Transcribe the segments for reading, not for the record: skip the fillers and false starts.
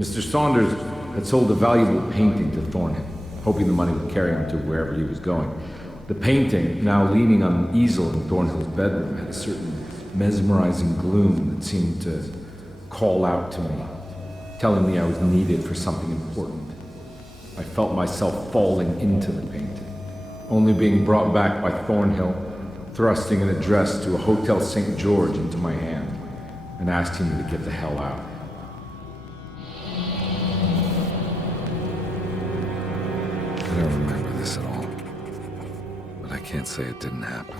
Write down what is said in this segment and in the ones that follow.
Mr. Saunders had sold a valuable painting to Thornhill, hoping the money would carry him to wherever he was going. The painting, now leaning on an easel in Thornhill's bedroom, had a certain mesmerizing gloom that seemed to call out to me, telling me I was needed for something important. I felt myself falling into the painting, only being brought back by Thornhill, thrusting an address to a Hotel St. George into my hand and asking me to get the hell out. I don't remember this at all, but I can't say it didn't happen.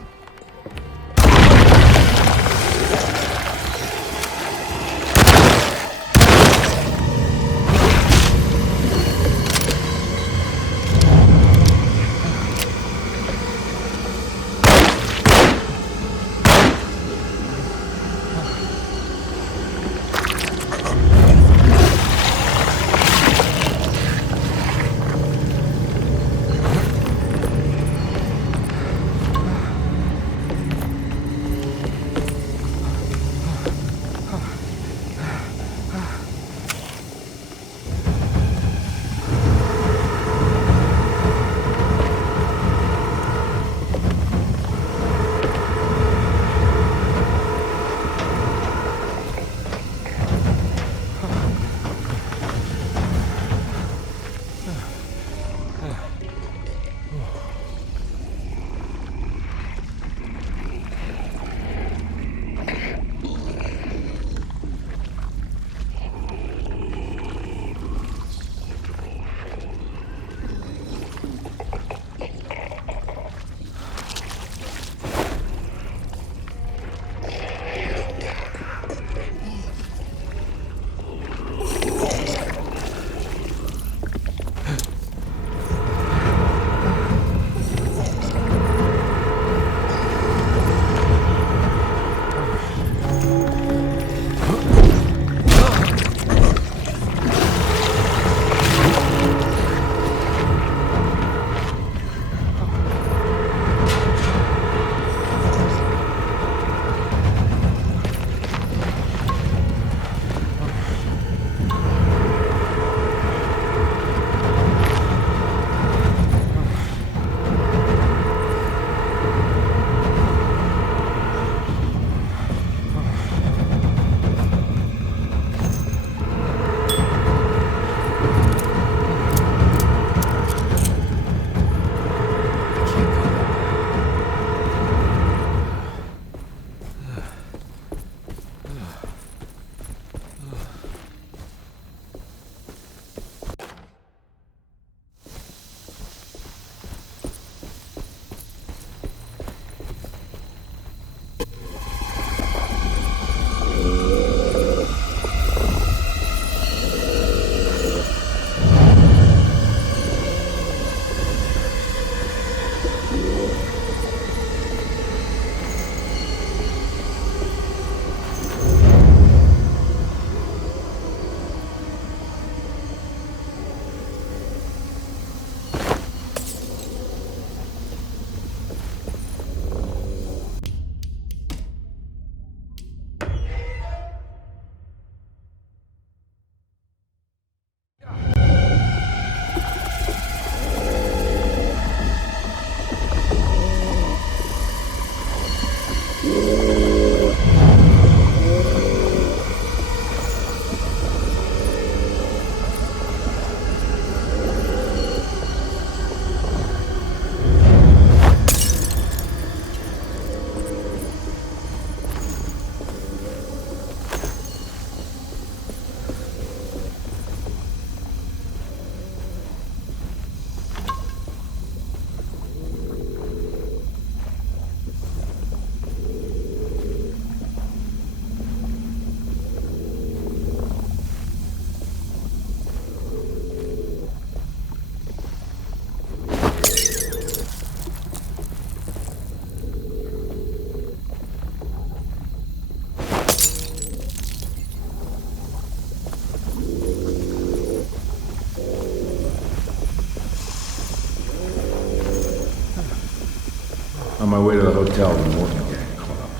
On my way to the hotel, the Morton gang caught up.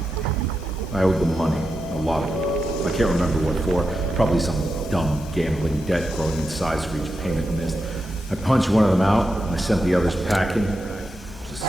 I owed them money, a lot of it. I can't remember what for, probably some dumb gambling debt growing in size for each payment missed. I punched one of them out, and I sent the others packing. Just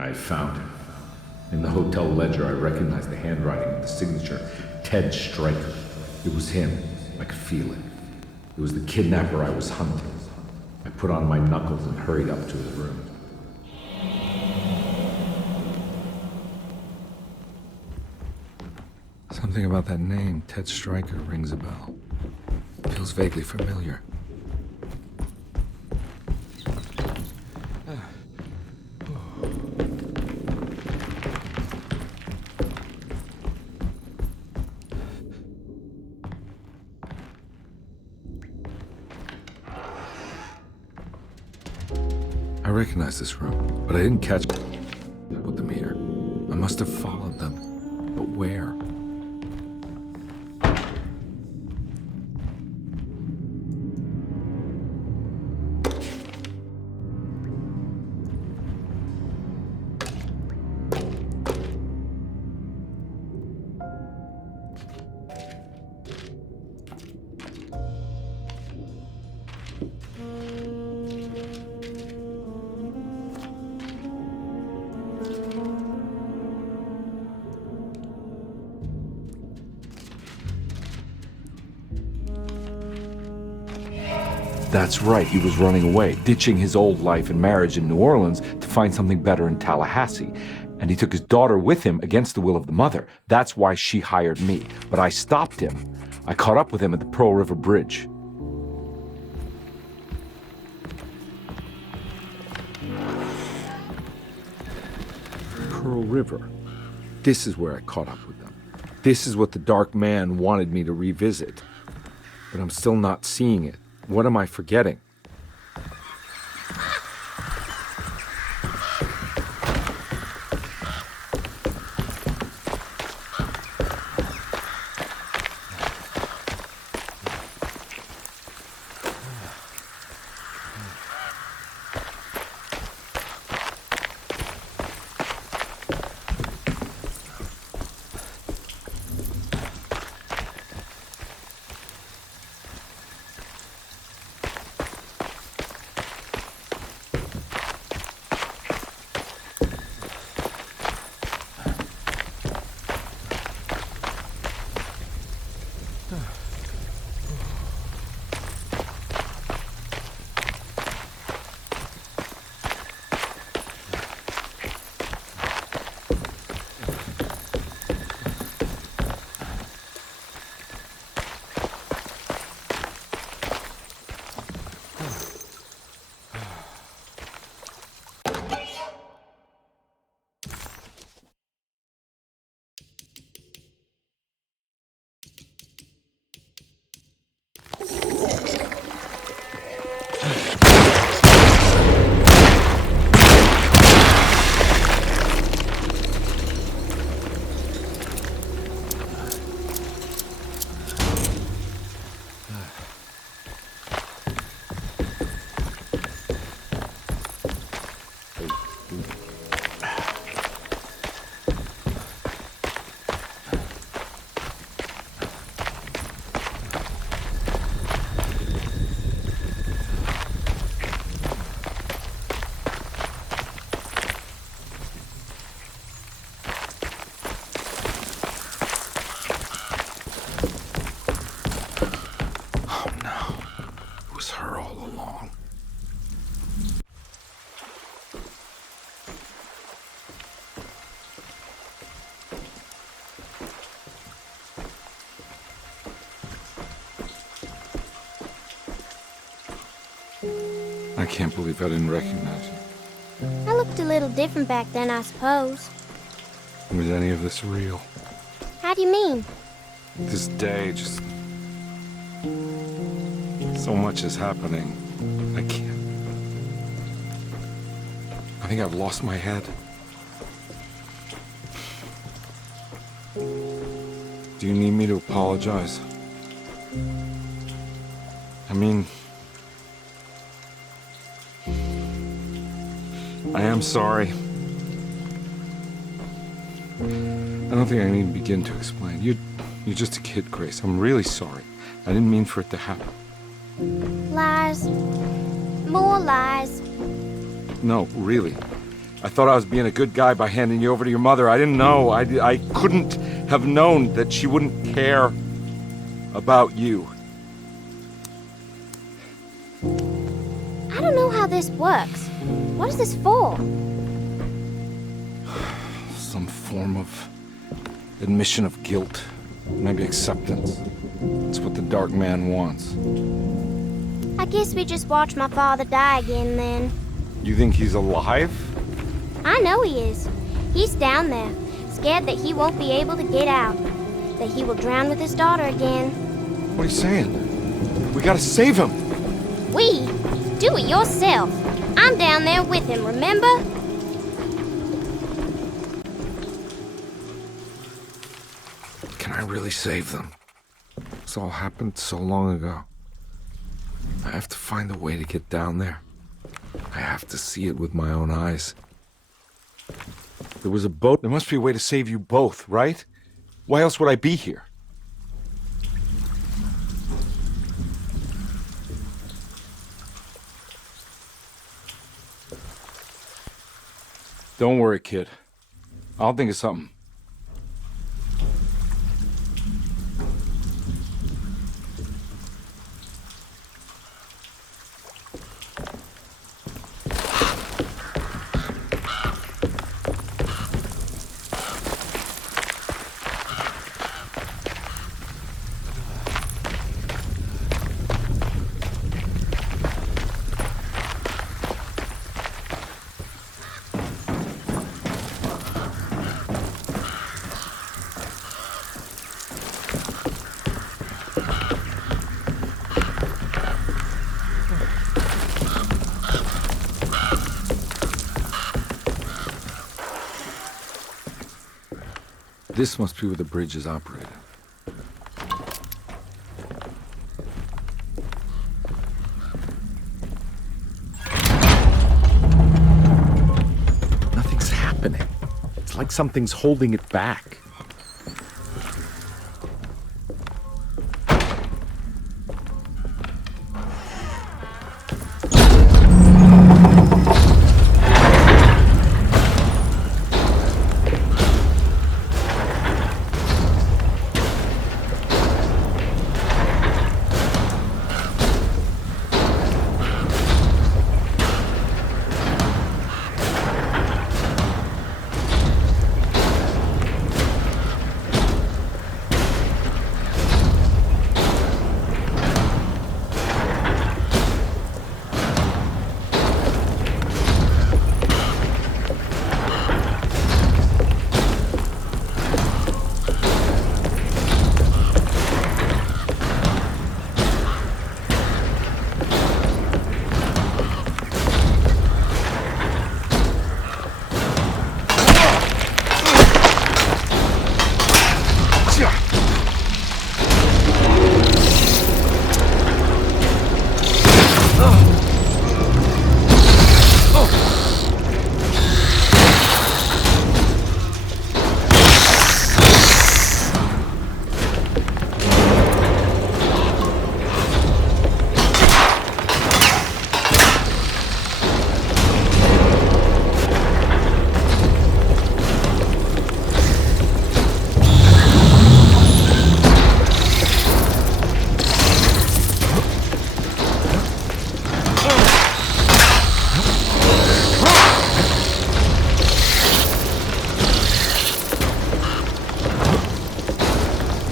I found him. In the hotel ledger, I recognized the handwriting of the signature, Ted Stryker. It was him. I could feel it. It was the kidnapper I was hunting. I put on my knuckles and hurried up to his room. Something about that name, Ted Stryker, rings a bell. Feels vaguely familiar. I recognize this room, but I didn't catch with them here. I must have followed them. But where? That's right, he was running away, ditching his old life and marriage in New Orleans to find something better in Tallahassee. And he took his daughter with him against the will of the mother. That's why she hired me. But I stopped him. I caught up with him at the Pearl River Bridge. Pearl River. This is where I caught up with them. This is what the Dark Man wanted me to revisit. But I'm still not seeing it. What am I forgetting? I can't believe I didn't recognize you. I looked a little different back then, I suppose. Was any of this real? How do you mean? This day, just... so much is happening. I can't... I think I've lost my head. Do you need me to apologize? I mean... I am sorry. I don't think I need to begin to explain. You're just a kid, Grace. I'm really sorry. I didn't mean for it to happen. Lies. More lies. No, really. I thought I was being a good guy by handing you over to your mother. I didn't know. I couldn't have known that she wouldn't care about you. I don't know how this works. What is this for? Some form of admission of guilt. Maybe acceptance. It's what the Dark Man wants. I guess we just watch my father die again then. You think he's alive? I know he is. He's down there, scared that he won't be able to get out. That he will drown with his daughter again. What are you saying? We gotta save him! We? Do it yourself. I'm down there with him, remember? Can I really save them? This all happened so long ago. I have to find a way to get down there. I have to see it with my own eyes. There was a boat. There must be a way to save you both, right? Why else would I be here? Don't worry, kid. I'll think of something. This must be where the bridge is operated. Nothing's happening. It's like something's holding it back.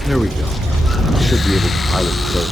There we go. Should be able to pilot the boat.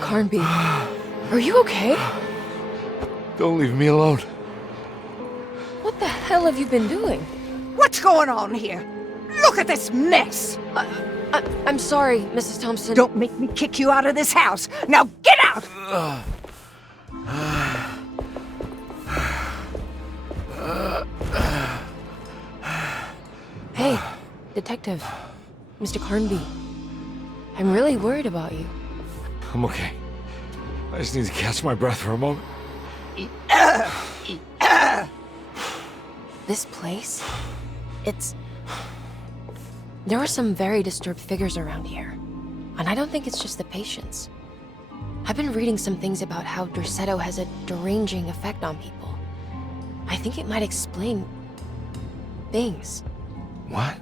Carnby, are you okay? Don't leave me alone. What the hell have you been doing? What's going on here? Look at this mess! I'm sorry, Mrs. Thompson. Don't make me kick you out of this house! Now get out! Hey, Detective. Mr. Carnby. I'm really worried about you. I'm okay. I just need to catch my breath for a moment. This place? There are some very disturbed figures around here. And I don't think it's just the patients. I've been reading some things about how Derceto has a deranging effect on people. I think it might explain things. What?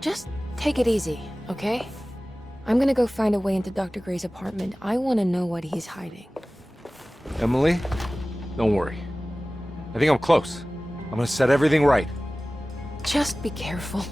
Just take it easy, okay? I'm gonna go find a way into Dr. Gray's apartment. I want to know what he's hiding. Emily, don't worry. I think I'm close. I'm gonna set everything right. Just be careful.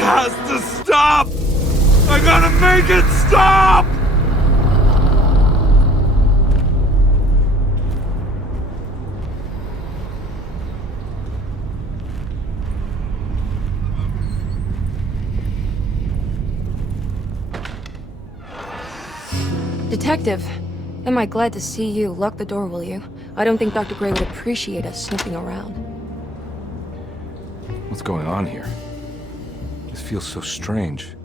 Has to stop! I gotta make it stop! Detective, Am I glad to see you? Lock the door, will you? I don't think Dr. Gray would appreciate us snooping around. What's going on here? This feels so strange.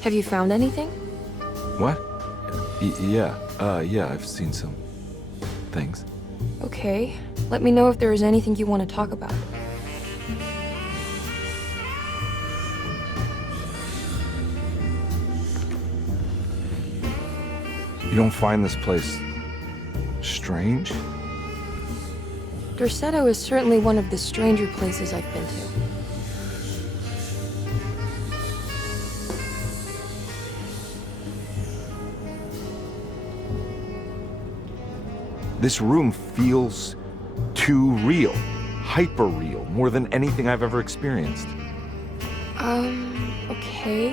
Have you found anything? What? Yeah, I've seen some things. Okay. Let me know if there is anything you want to talk about. You don't find this place strange? Dorsetto is certainly one of the stranger places I've been to. This room feels too real, hyper real, more than anything I've ever experienced. Okay.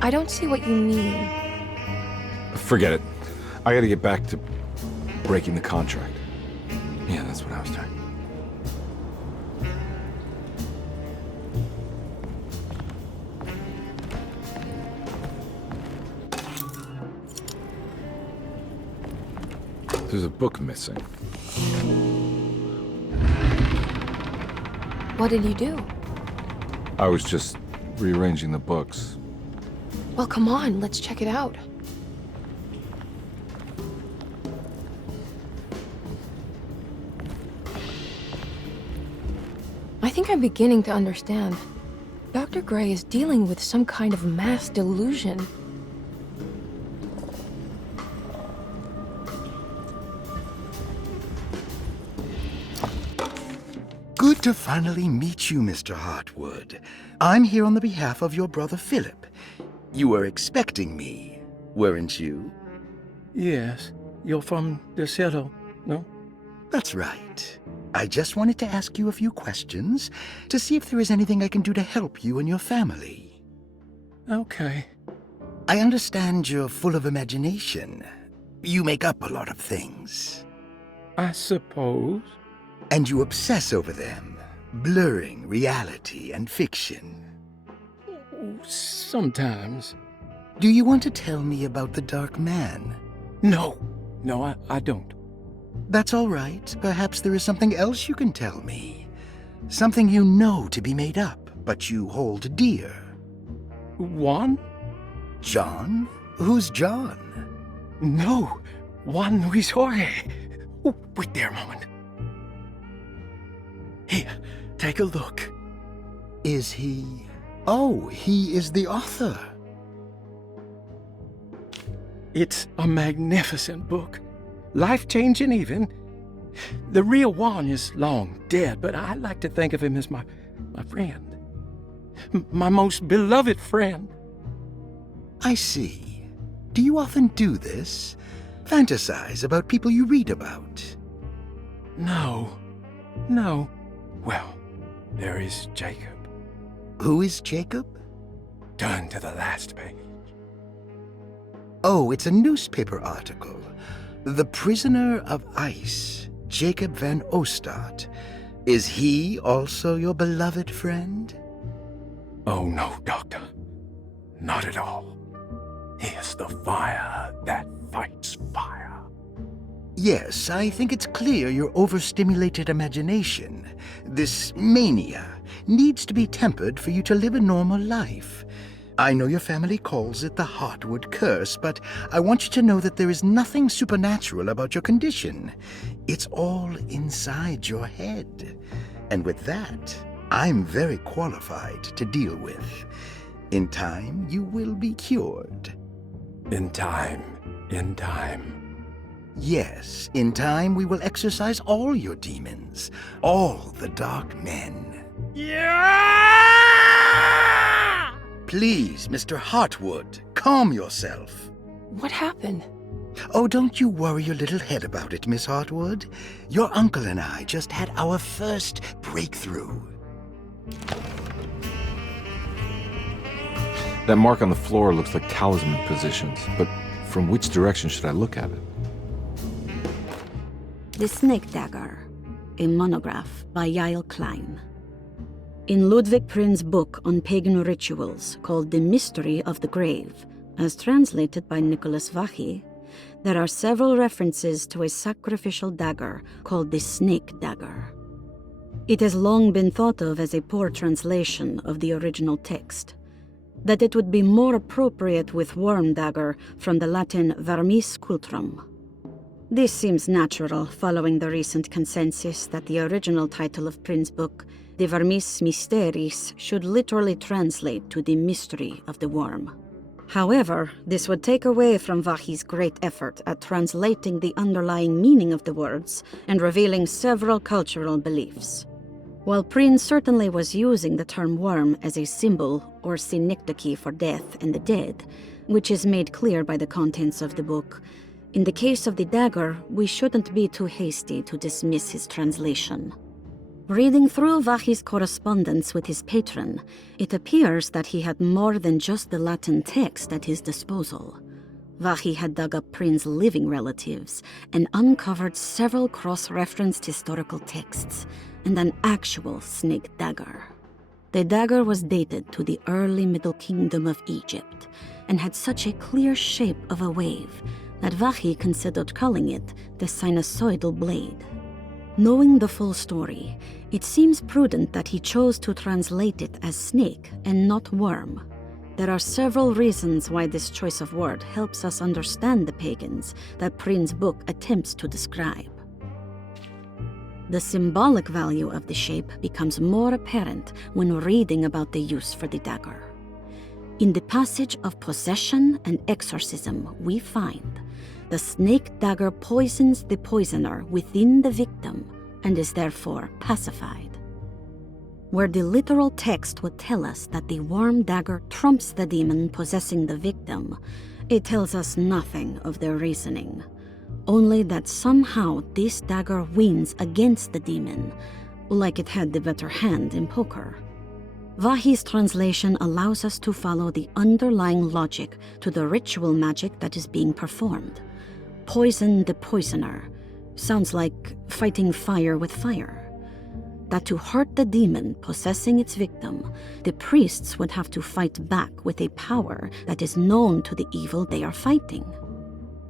I don't see what you mean. Forget it. I gotta get back to breaking the contract. Yeah, that's what I was doing. There's a book missing. What did you do? I was just rearranging the books. Well, come on, let's check it out. I think I'm beginning to understand. Dr. Gray is dealing with some kind of mass delusion. Good to finally meet you, Mr. Hartwood. I'm here on the behalf of your brother Philip. You were expecting me, weren't you? Yes. You're from Dorsetto, no? That's right. I just wanted to ask you a few questions to see if there is anything I can do to help you and your family. Okay. I understand you're full of imagination. You make up a lot of things. I suppose. And you obsess over them, blurring reality and fiction. Sometimes. Do you want to tell me about the Dark Man? No. No, I don't. That's all right. Perhaps there is something else you can tell me. Something you know to be made up, but you hold dear. Juan? John? Who's John? No. Juan Luis Jorge. Oh, wait there a moment. Here, take a look. Is he... Oh, he is the author. It's a magnificent book. Life-changing even. The real Juan is long dead, but I like to think of him as my friend. My most beloved friend. I see. Do you often do this? Fantasize about people you read about? No. Well, there is Jacob. Who is Jacob? Turn to the last page. Oh, it's a newspaper article. The Prisoner of Ice, Jacob van Ostad. Is he also your beloved friend? Oh, no, Doctor. Not at all. He is the fire that fights fire. Yes, I think it's clear your overstimulated imagination, this mania, needs to be tempered for you to live a normal life. I know your family calls it the Hartwood curse, but I want you to know that there is nothing supernatural about your condition. It's all inside your head. And with that, I'm very qualified to deal with. In time, you will be cured. In time. Yes, in time we will exorcise all your demons, all the dark men. Yeah! Please, Mr. Hartwood, calm yourself. What happened? Oh, don't you worry your little head about it, Miss Hartwood. Your uncle and I just had our first breakthrough. That mark on the floor looks like talisman positions, but from which direction should I look at it? The Snake Dagger, a monograph by Yael Klein. In Ludwig Prin's book on pagan rituals called The Mystery of the Grave, as translated by Nicholas Vachy, there are several references to a sacrificial dagger called the Snake Dagger. It has long been thought of as a poor translation of the original text, that it would be more appropriate with worm dagger from the Latin vermis cultrum. This seems natural following the recent consensus that the original title of Prin's book, De Vermis Mysteris, should literally translate to the mystery of the worm. However, this would take away from Vachy's great effort at translating the underlying meaning of the words and revealing several cultural beliefs. While Prin certainly was using the term worm as a symbol or synecdoche for death and the dead, which is made clear by the contents of the book, in the case of the dagger, we shouldn't be too hasty to dismiss his translation. Reading through Vachy's correspondence with his patron, it appears that he had more than just the Latin text at his disposal. Vachy had dug up Prin's living relatives and uncovered several cross-referenced historical texts and an actual snake dagger. The dagger was dated to the early Middle Kingdom of Egypt and had such a clear shape of a wave that Vachy considered calling it the sinusoidal blade. Knowing the full story, it seems prudent that he chose to translate it as snake and not worm. There are several reasons why this choice of word helps us understand the pagans that Prin's book attempts to describe. The symbolic value of the shape becomes more apparent when reading about the use for the dagger. In the passage of possession and exorcism, we find the snake dagger poisons the poisoner within the victim and is therefore pacified. Where the literal text would tell us that the worm dagger trumps the demon possessing the victim, it tells us nothing of their reasoning, only that somehow this dagger wins against the demon, like it had the better hand in poker. Vachy's translation allows us to follow the underlying logic to the ritual magic that is being performed. Poison the poisoner sounds like fighting fire with fire. That to hurt the demon possessing its victim, the priests would have to fight back with a power that is known to the evil they are fighting.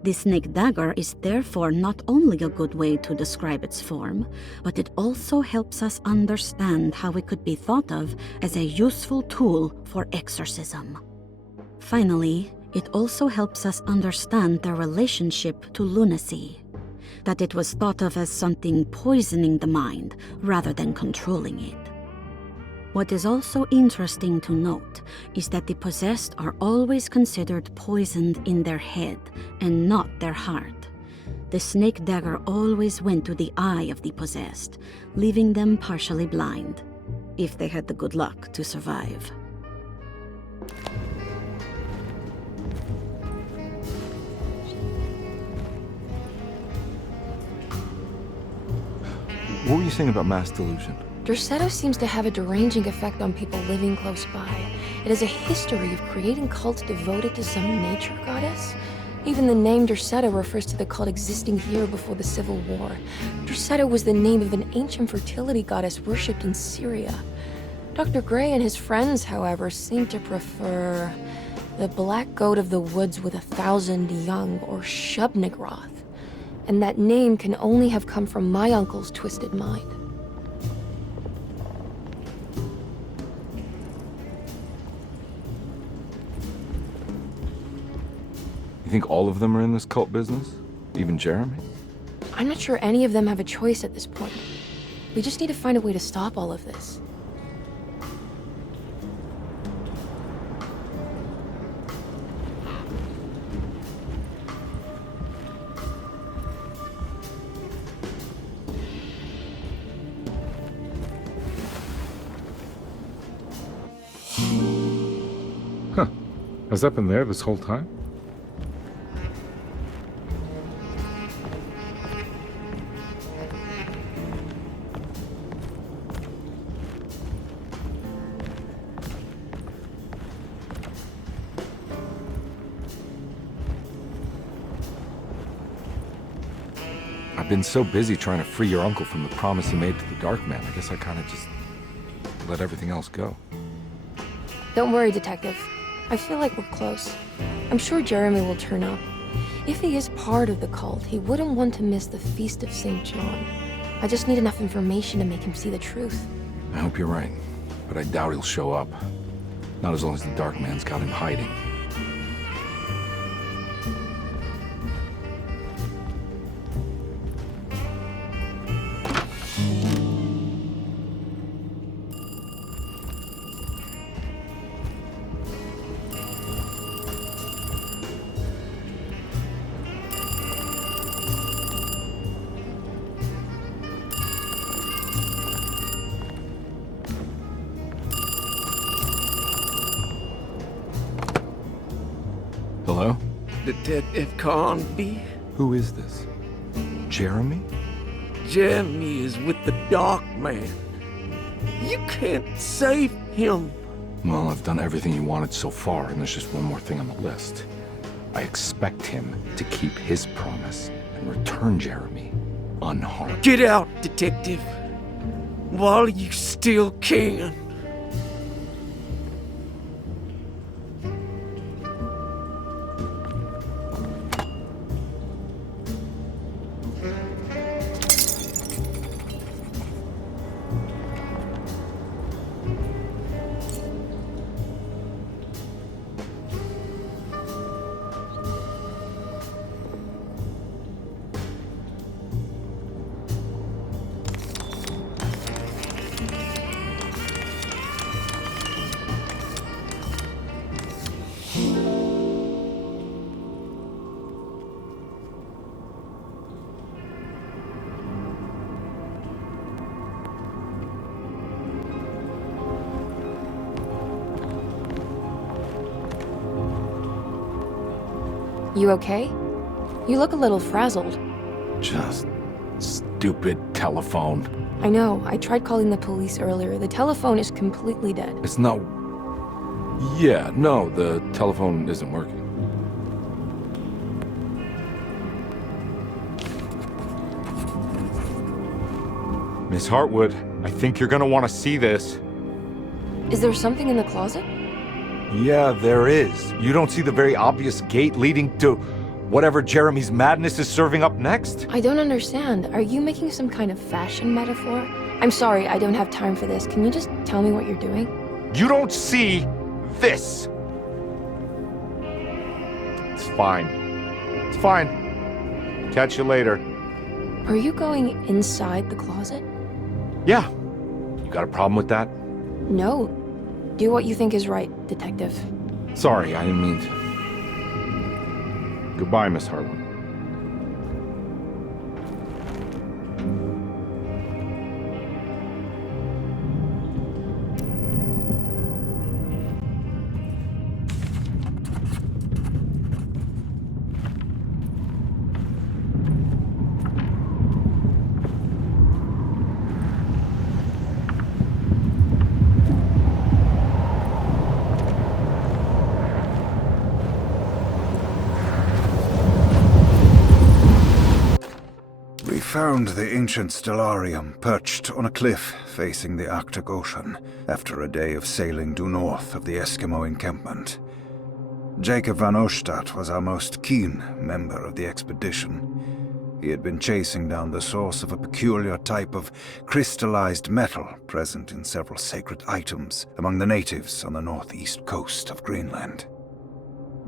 The snake dagger is therefore not only a good way to describe its form, but it also helps us understand how it could be thought of as a useful tool for exorcism. Finally, it also helps us understand their relationship to lunacy, that it was thought of as something poisoning the mind rather than controlling it. What is also interesting to note is that the possessed are always considered poisoned in their head and not their heart. The snake dagger always went to the eye of the possessed, leaving them partially blind, if they had the good luck to survive. What were you saying about mass delusion? Derceto seems to have a deranging effect on people living close by. It has a history of creating cults devoted to some nature goddess. Even the name Derceto refers to the cult existing here before the Civil War. Derceto was the name of an ancient fertility goddess worshipped in Syria. Dr. Gray and his friends, however, seem to prefer the black goat of the woods with 1,000 young, or Shub-Nigroth. And that name can only have come from my uncle's twisted mind. You think all of them are in this cult business? Even Jeremy? I'm not sure any of them have a choice at this point. We just need to find a way to stop all of this. Huh. Has that been there this whole time? I I've been so busy trying to free your uncle from the promise he made to the Dark Man. I guess I kind of just let everything else go. Don't worry, Detective. I feel like we're close. I'm sure Jeremy will turn up. If he is part of the cult, he wouldn't want to miss the Feast of St. John. I just need enough information to make him see the truth. I hope you're right, but I doubt he'll show up. Not as long as the Dark Man's got him hiding. Hello? Detective Carnby? Who is this? Jeremy? Jeremy is with the Dark Man. You can't save him. Well, I've done everything you wanted so far, and there's just one more thing on the list. I expect him to keep his promise and return Jeremy unharmed. Get out, Detective. While you still can. You okay? You look a little frazzled. Just stupid telephone. I know. I tried calling the police earlier. The telephone is completely dead. It's not... Yeah, no, the telephone isn't working. Miss Hartwood, I think you're gonna want to see this. Is there something in the closet? Yeah, there is. You don't see the very obvious gate leading to whatever Jeremy's madness is serving up next? I don't understand. Are you making some kind of fashion metaphor? I'm sorry, I don't have time for this. Can you just tell me what you're doing? You don't see this. It's fine. It's fine. Catch you later. Are you going inside the closet? Yeah. You got a problem with that? No. Do what you think is right, Detective. Sorry, I didn't mean to. Goodbye, Miss Hartwood. We found the ancient stellarium perched on a cliff facing the Arctic Ocean after a day of sailing due north of the Eskimo encampment. Jacob van Oostad was our most keen member of the expedition. He had been chasing down the source of a peculiar type of crystallized metal present in several sacred items among the natives on the northeast coast of Greenland.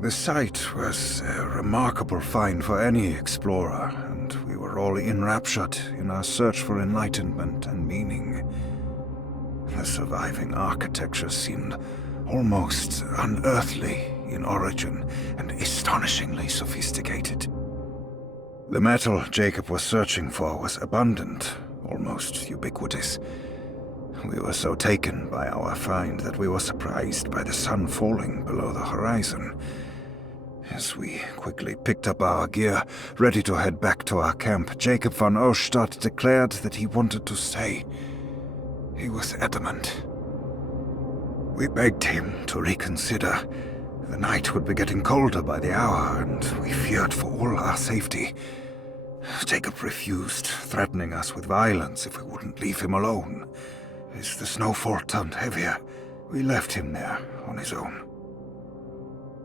The site was a remarkable find for any explorer, and we were all enraptured in our search for enlightenment and meaning. The surviving architecture seemed almost unearthly in origin and astonishingly sophisticated. The metal Jacob was searching for was abundant, almost ubiquitous. We were so taken by our find that we were surprised by the sun falling below the horizon. As we quickly picked up our gear, ready to head back to our camp, Jacob van Oostad declared that he wanted to stay. He was adamant. We begged him to reconsider. The night would be getting colder by the hour, and we feared for all our safety. Jacob refused, threatening us with violence if we wouldn't leave him alone. As the snowfall turned heavier, we left him there on his own.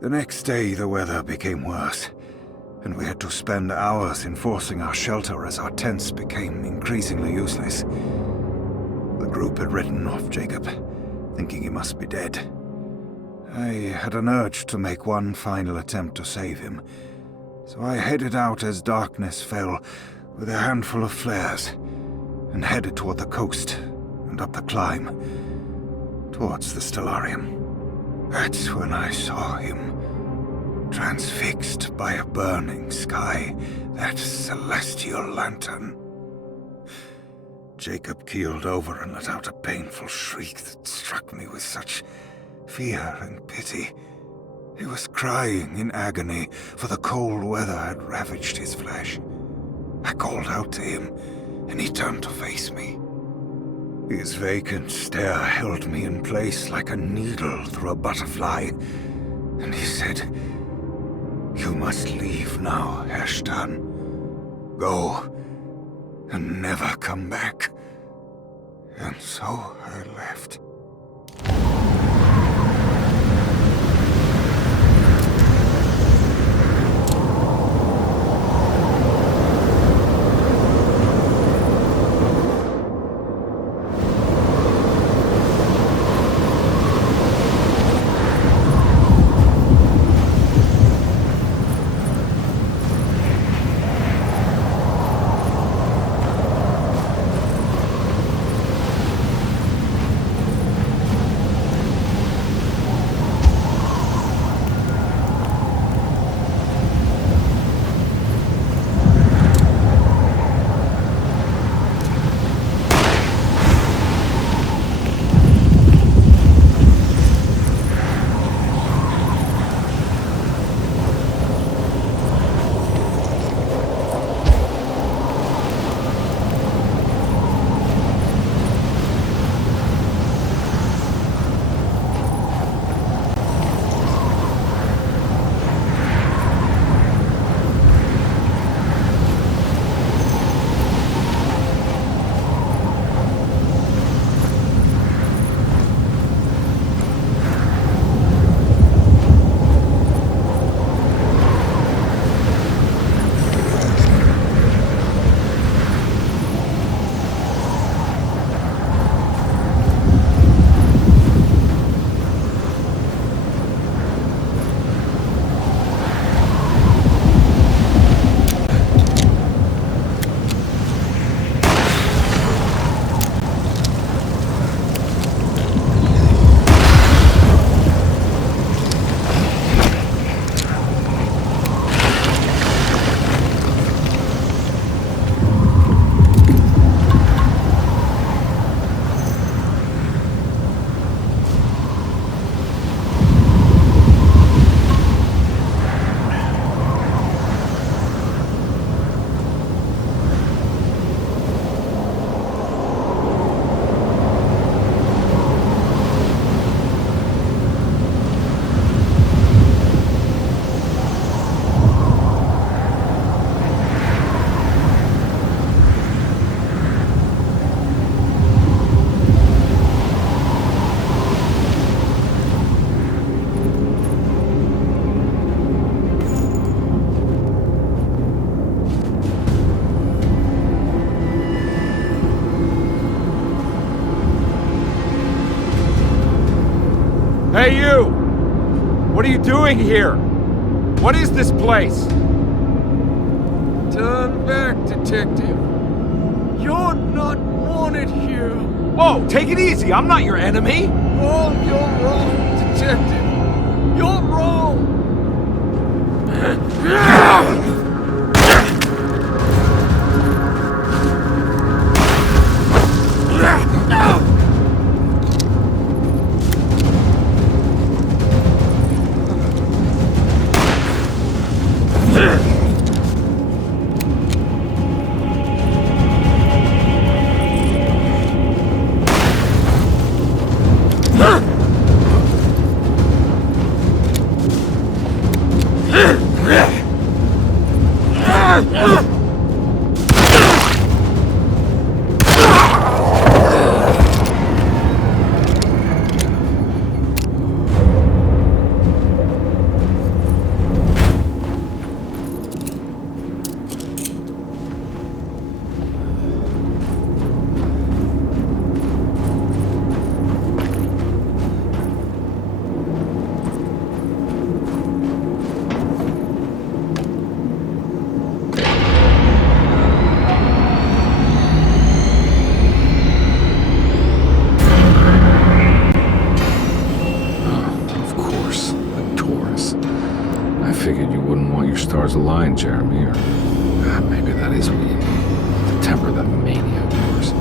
The next day, the weather became worse, and we had to spend hours enforcing our shelter as our tents became increasingly useless. The group had written off Jacob, thinking he must be dead. I had an urge to make one final attempt to save him, so I headed out as darkness fell with a handful of flares and headed toward the coast and up the climb towards the Stellarium. That's when I saw him, transfixed by a burning sky, that celestial lantern. Jacob keeled over and let out a painful shriek that struck me with such fear and pity. He was crying in agony, for the cold weather had ravaged his flesh. I called out to him, and he turned to face me. His vacant stare held me in place like a needle through a butterfly, and he said, "You must leave now, Ashton. Go, and never come back." And so I left. Hey, you! What are you doing here? What is this place? Turn back, detective. You're not wanted here. Oh, take it easy. I'm not your enemy. Oh, you're wrong, detective. You're wrong. stars align, Jeremy, or maybe that is what you need to temper that mania of yours.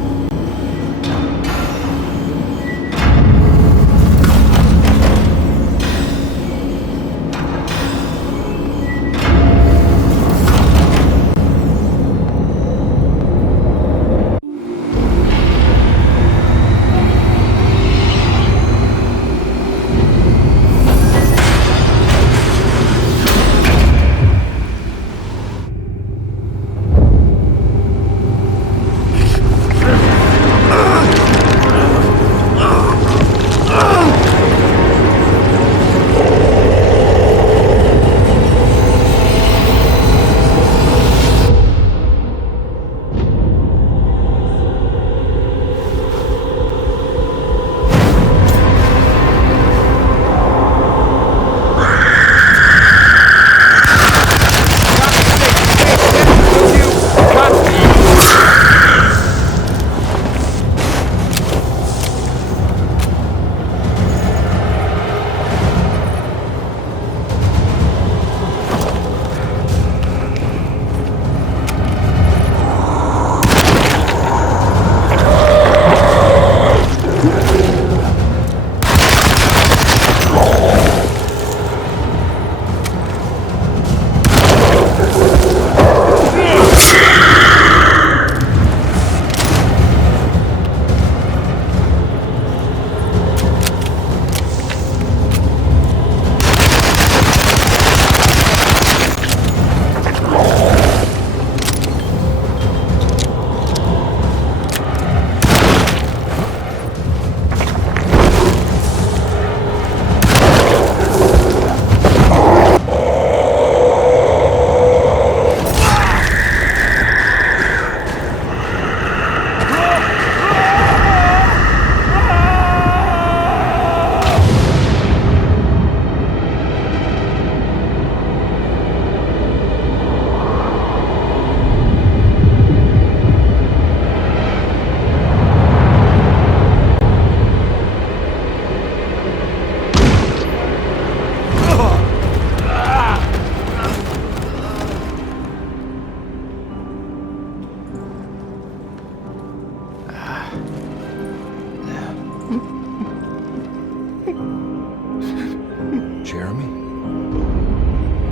Jeremy?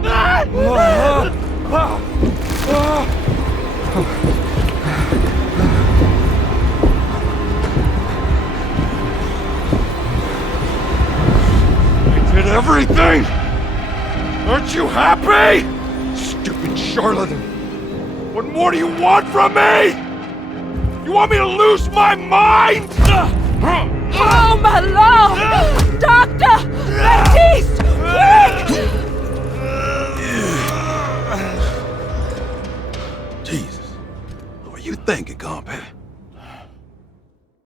I did everything! Aren't you happy? Stupid charlatan! What more do you want from me? You want me to lose my mind? Oh, my lord! Doctor! Baptiste! Quick! Jesus. What were you thinking, Carnby?